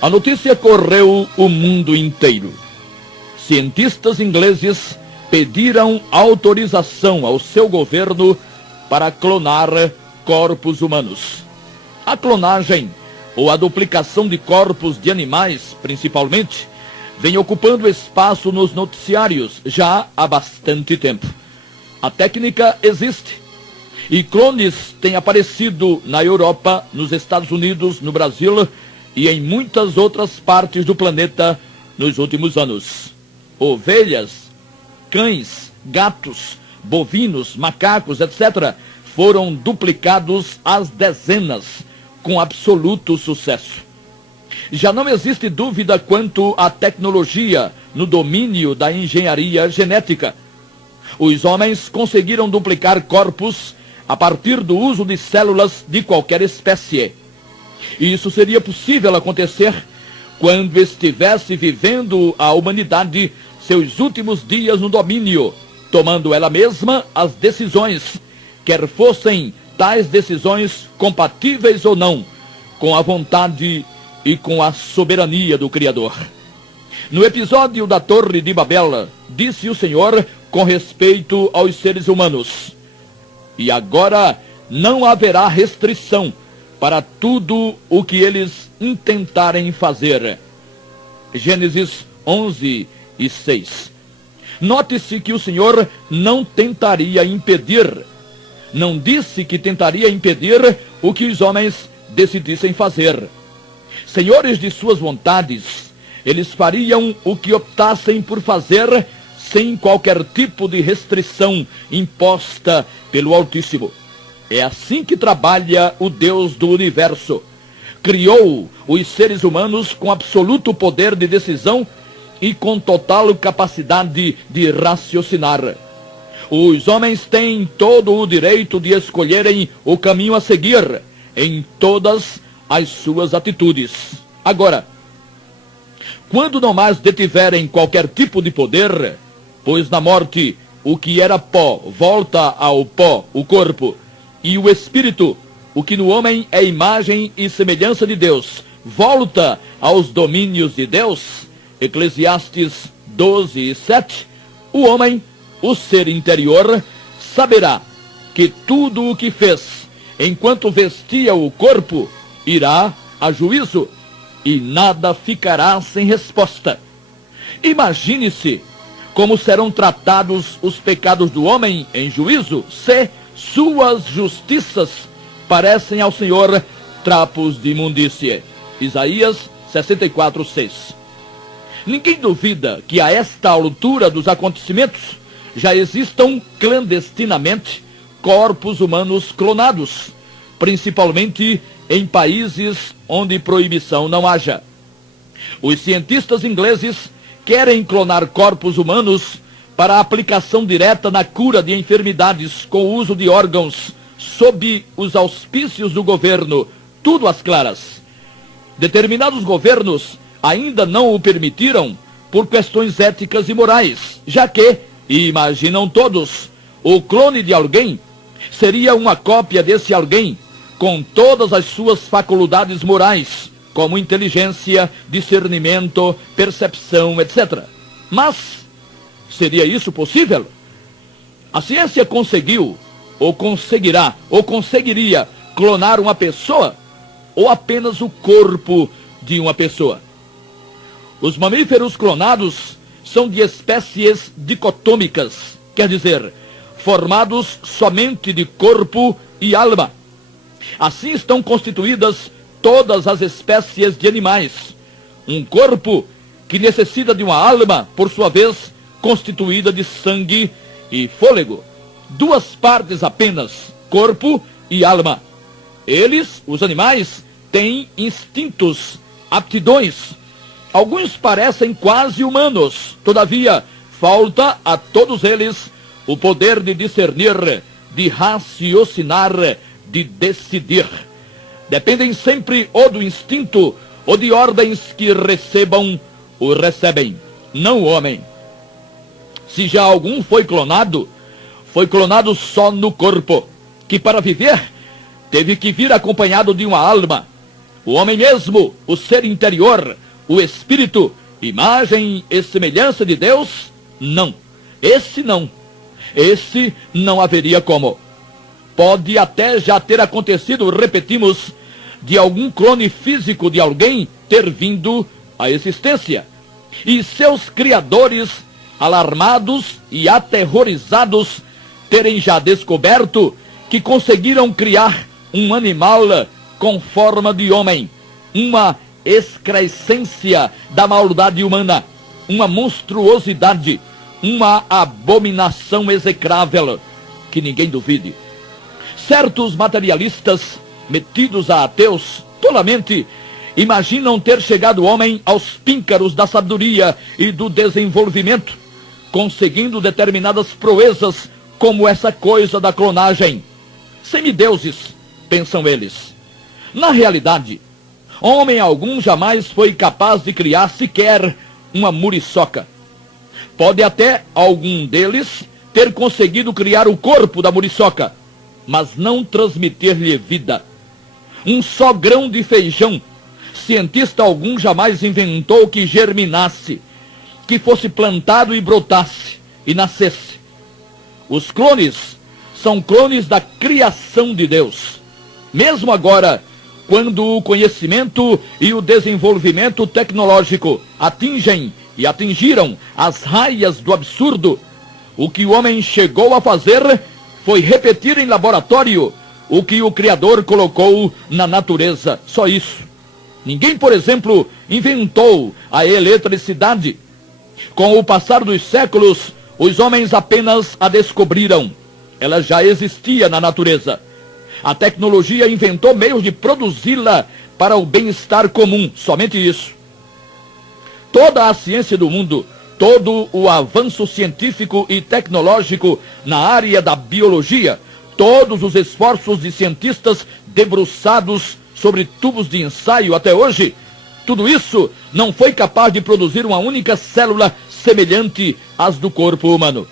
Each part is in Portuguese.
A notícia correu o mundo inteiro. Cientistas ingleses pediram autorização ao seu governo para clonar corpos humanos. A clonagem, ou a duplicação de corpos de animais, principalmente, vem ocupando espaço nos noticiários já há bastante tempo. A técnica existe, e clones têm aparecido na Europa, nos Estados Unidos, no Brasil e em muitas outras partes do planeta nos últimos anos. Ovelhas, cães, gatos, bovinos, macacos, etc., foram duplicados às dezenas, com absoluto sucesso. Já não existe dúvida quanto à tecnologia no domínio da engenharia genética. Os homens conseguiram duplicar corpos a partir do uso de células de qualquer espécie. E isso seria possível acontecer quando estivesse vivendo a humanidade seus últimos dias no domínio, tomando ela mesma as decisões, quer fossem tais decisões compatíveis ou não com a vontade e com a soberania do Criador. No episódio da Torre de Babel, disse o Senhor com respeito aos seres humanos: e agora não haverá restrição para tudo o que eles intentarem fazer. Gênesis 11:6. Note-se que o Senhor não tentaria impedir. Não disse que tentaria impedir o que os homens decidissem fazer. Senhores de suas vontades, eles fariam o que optassem por fazer sem qualquer tipo de restrição imposta pelo Altíssimo. É assim que trabalha o Deus do universo. Criou os seres humanos com absoluto poder de decisão e com total capacidade de raciocinar. Os homens têm todo o direito de escolherem o caminho a seguir em todas as suas atitudes. Agora, quando não mais detiverem qualquer tipo de poder, pois na morte o que era pó volta ao pó, o corpo, e o espírito, o que no homem é imagem e semelhança de Deus, volta aos domínios de Deus, Eclesiastes 12:7, o homem, o ser interior, saberá que tudo o que fez enquanto vestia o corpo irá a juízo e nada ficará sem resposta. Imagine-se como serão tratados os pecados do homem em juízo se suas justiças parecem ao Senhor trapos de imundície. Isaías 64:6. Ninguém duvida que a esta altura dos acontecimentos já existam clandestinamente corpos humanos clonados, principalmente em países onde proibição não haja. Os cientistas ingleses querem clonar corpos humanos para aplicação direta na cura de enfermidades com o uso de órgãos sob os auspícios do governo, tudo às claras. Determinados governos ainda não o permitiram por questões éticas e morais, já que, imaginam todos, o clone de alguém seria uma cópia desse alguém com todas as suas faculdades morais, como inteligência, discernimento, percepção, etc. Mas seria isso possível? A ciência conseguiu, ou conseguirá, ou conseguiria clonar uma pessoa, ou apenas o corpo de uma pessoa? Os mamíferos clonados são de espécies dicotômicas, quer dizer, formados somente de corpo e alma. Assim estão constituídas todas as espécies de animais. Um corpo que necessita de uma alma, por sua vez, constituída de sangue e fôlego. Duas partes apenas, corpo e alma. Eles, os animais, têm instintos, aptidões. Alguns parecem quase humanos, todavia, falta a todos eles o poder de discernir, de raciocinar, de decidir. Dependem sempre ou do instinto ou de ordens que recebam ou recebem, não o homem. Se já algum foi clonado só no corpo, que para viver teve que vir acompanhado de uma alma. O homem mesmo, o ser interior, o espírito, imagem e semelhança de Deus? Não. Esse não. Esse não haveria como. Pode até já ter acontecido, repetimos, de algum clone físico de alguém ter vindo à existência. E seus criadores, alarmados e aterrorizados, terem já descoberto que conseguiram criar um animal com forma de homem, uma excrescência da maldade humana, uma monstruosidade, uma abominação execrável, que ninguém duvide. Certos materialistas, metidos a ateus, tolamente, imaginam ter chegado o homem aos píncaros da sabedoria e do desenvolvimento, conseguindo determinadas proezas, como essa coisa da clonagem. Semideuses, pensam eles. Na realidade, homem algum jamais foi capaz de criar sequer uma muriçoca. Pode até algum deles ter conseguido criar o corpo da muriçoca, mas não transmitir-lhe vida. Um só grão de feijão, cientista algum jamais inventou que germinasse, que fosse plantado e brotasse, e nascesse. Os clones são clones da criação de Deus. Mesmo agora, quando o conhecimento e o desenvolvimento tecnológico atingem e atingiram as raias do absurdo, o que o homem chegou a fazer foi repetir em laboratório o que o Criador colocou na natureza. Só isso. Ninguém, por exemplo, inventou a eletricidade. Com o passar dos séculos, os homens apenas a descobriram. Ela já existia na natureza. A tecnologia inventou meios de produzi-la para o bem-estar comum, somente isso. Toda a ciência do mundo, todo o avanço científico e tecnológico na área da biologia, todos os esforços de cientistas debruçados sobre tubos de ensaio até hoje, tudo isso não foi capaz de produzir uma única célula semelhante às do corpo humano.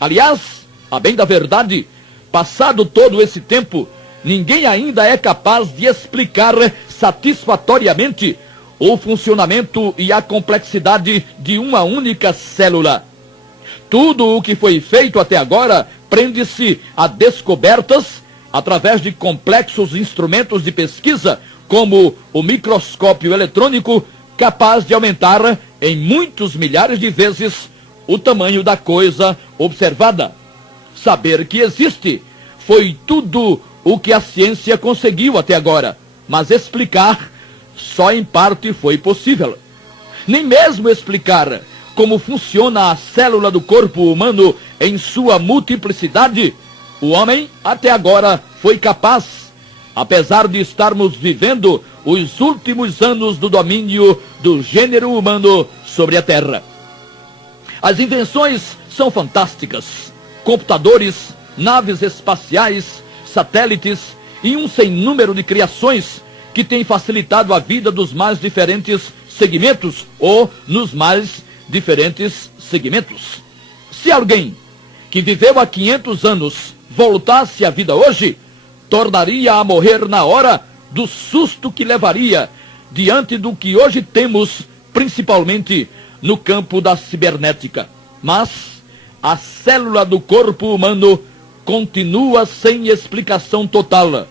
Aliás, a bem da verdade, passado todo esse tempo, ninguém ainda é capaz de explicar satisfatoriamente o funcionamento e a complexidade de uma única célula. Tudo o que foi feito até agora prende-se a descobertas através de complexos instrumentos de pesquisa, como o microscópio eletrônico, capaz de aumentar em muitos milhares de vezes o tamanho da coisa observada. Saber que existe foi tudo o que a ciência conseguiu até agora, mas explicar só em parte foi possível. Nem mesmo explicar como funciona a célula do corpo humano em sua multiplicidade, o homem até agora foi capaz, apesar de estarmos vivendo os últimos anos do domínio do gênero humano sobre a Terra. As invenções são fantásticas. Computadores, naves espaciais, satélites e um sem número de criações que têm facilitado a vida dos mais diferentes segmentos ou nos mais diferentes segmentos. Se alguém que viveu há 500 anos voltasse à vida hoje, tornaria a morrer na hora do susto que levaria diante do que hoje temos, principalmente no campo da cibernética. Mas a célula do corpo humano continua sem explicação total.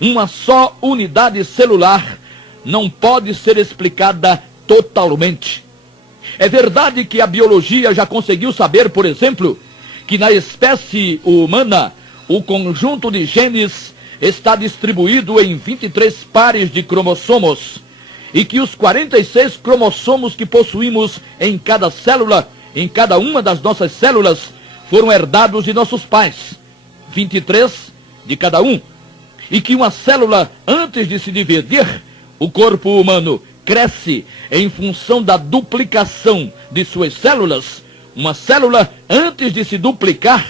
Uma só unidade celular não pode ser explicada totalmente. É verdade que a biologia já conseguiu saber, por exemplo, que na espécie humana o conjunto de genes está distribuído em 23 pares de cromossomos e que os 46 cromossomos que possuímos em cada célula, em cada uma das nossas células, foram herdados de nossos pais, 23 de cada um, e que uma célula, antes de se dividir, o corpo humano cresce em função da duplicação de suas células. Uma célula, antes de se duplicar,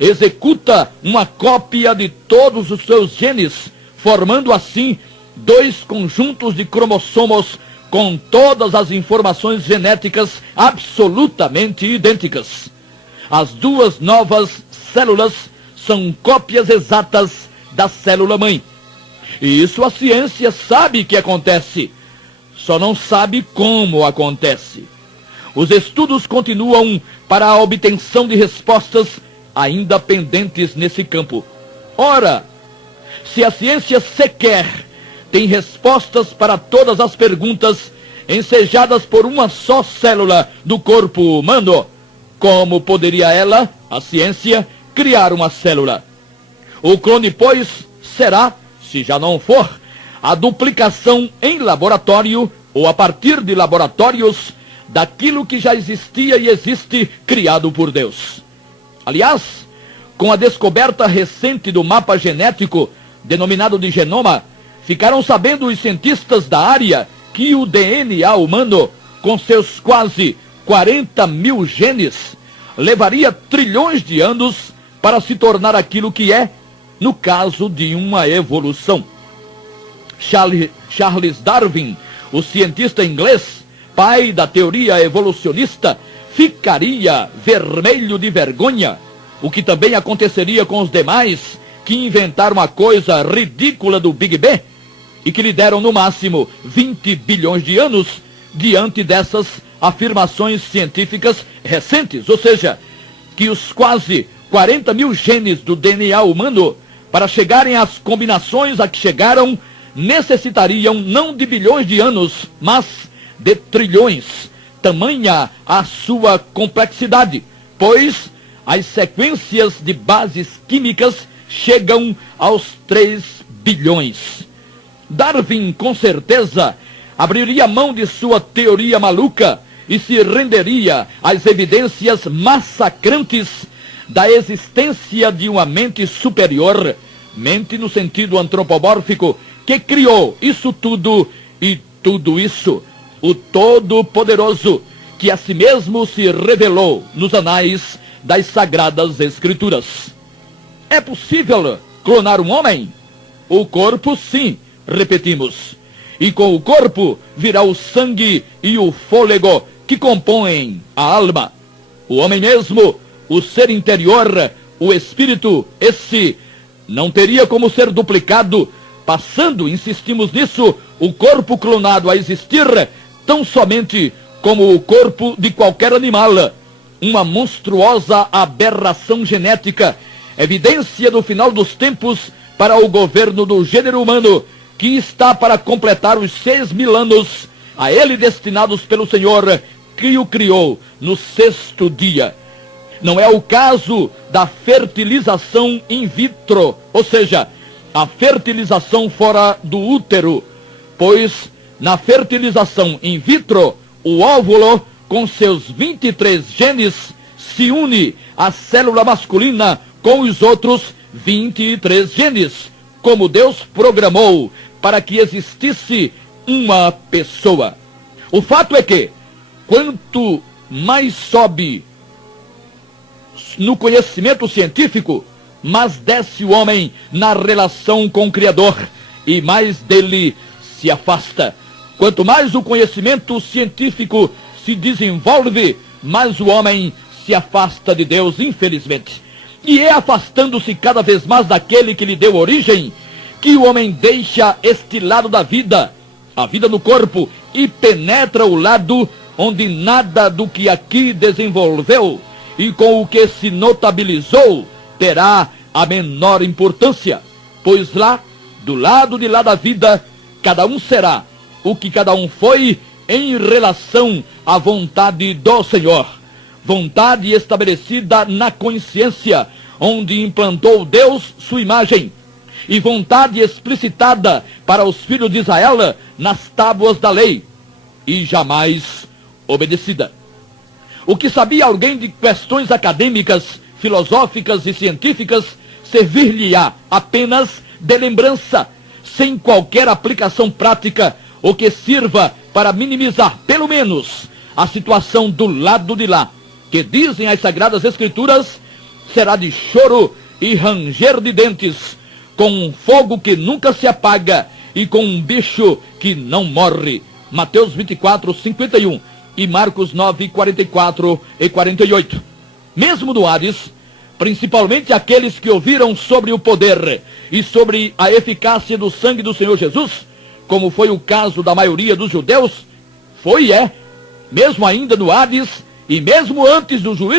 executa uma cópia de todos os seus genes, formando assim dois conjuntos de cromossomos com todas as informações genéticas absolutamente idênticas. As duas novas células são cópias exatas da célula-mãe. E isso a ciência sabe que acontece, só não sabe como acontece. Os estudos continuam para a obtenção de respostas ainda pendentes nesse campo. Ora, se a ciência sequer tem respostas para todas as perguntas ensejadas por uma só célula do corpo humano, como poderia ela, a ciência, criar uma célula? O clone, pois, será, se já não for, a duplicação em laboratório ou a partir de laboratórios daquilo que já existia e existe, criado por Deus. Aliás, com a descoberta recente do mapa genético, denominado de genoma, ficaram sabendo os cientistas da área que o DNA humano, com seus quase 40 mil genes, levaria trilhões de anos para se tornar aquilo que é, no caso de uma evolução. Charles Darwin, o cientista inglês, pai da teoria evolucionista, ficaria vermelho de vergonha, o que também aconteceria com os demais que inventaram a coisa ridícula do Big Bang e que lhe deram no máximo 20 bilhões de anos diante dessas afirmações científicas recentes, ou seja, que os quase 40 mil genes do DNA humano, para chegarem às combinações a que chegaram, necessitariam não de bilhões de anos, mas de trilhões, tamanha a sua complexidade, pois as sequências de bases químicas chegam aos 3 bilhões. Darwin, com certeza, abriria mão de sua teoria maluca e se renderia às evidências massacrantes da existência de uma mente superior, mente no sentido antropomórfico, que criou isso tudo e tudo isso, o Todo-Poderoso, que a si mesmo se revelou nos anais das Sagradas Escrituras. É possível clonar um homem? O corpo, sim, repetimos. E com o corpo virá o sangue e o fôlego que compõem a alma. O homem mesmo, o ser interior, o espírito, esse não teria como ser duplicado, passando, insistimos nisso, o corpo clonado a existir tão somente como o corpo de qualquer animal. Uma monstruosa aberração genética, evidência do final dos tempos para o governo do gênero humano, que está para completar os 6.000 anos, a ele destinados pelo Senhor, que o criou no 6º dia. Não é o caso da fertilização in vitro, ou seja, a fertilização fora do útero, pois na fertilização in vitro, o óvulo, com seus 23 genes, se une à célula masculina com os outros 23 genes, como Deus programou para que existisse uma pessoa. O fato é que, quanto mais sobe no conhecimento científico, mais desce o homem na relação com o Criador e mais dele se afasta. Quanto mais o conhecimento científico se desenvolve, mais o homem se afasta de Deus, infelizmente. E é afastando-se cada vez mais daquele que lhe deu origem, que o homem deixa este lado da vida, a vida no corpo, e penetra o lado onde nada do que aqui desenvolveu e com o que se notabilizou terá a menor importância, pois lá, do lado de lá da vida, cada um será o que cada um foi em relação à vontade do Senhor, vontade estabelecida na consciência, onde implantou Deus sua imagem, e vontade explicitada para os filhos de Israel nas tábuas da lei, e jamais obedecida. O que sabia alguém de questões acadêmicas, filosóficas e científicas, servir-lhe-á apenas de lembrança, sem qualquer aplicação prática, ou que sirva para minimizar, pelo menos, a situação do lado de lá, que dizem as Sagradas Escrituras, será de choro e ranger de dentes, com um fogo que nunca se apaga e com um bicho que não morre. Mateus 24, 51 e Marcos 9, 44 e 48. Mesmo no Hades, principalmente aqueles que ouviram sobre o poder e sobre a eficácia do sangue do Senhor Jesus, como foi o caso da maioria dos judeus, foi e é, mesmo ainda no Hades e mesmo antes do juízo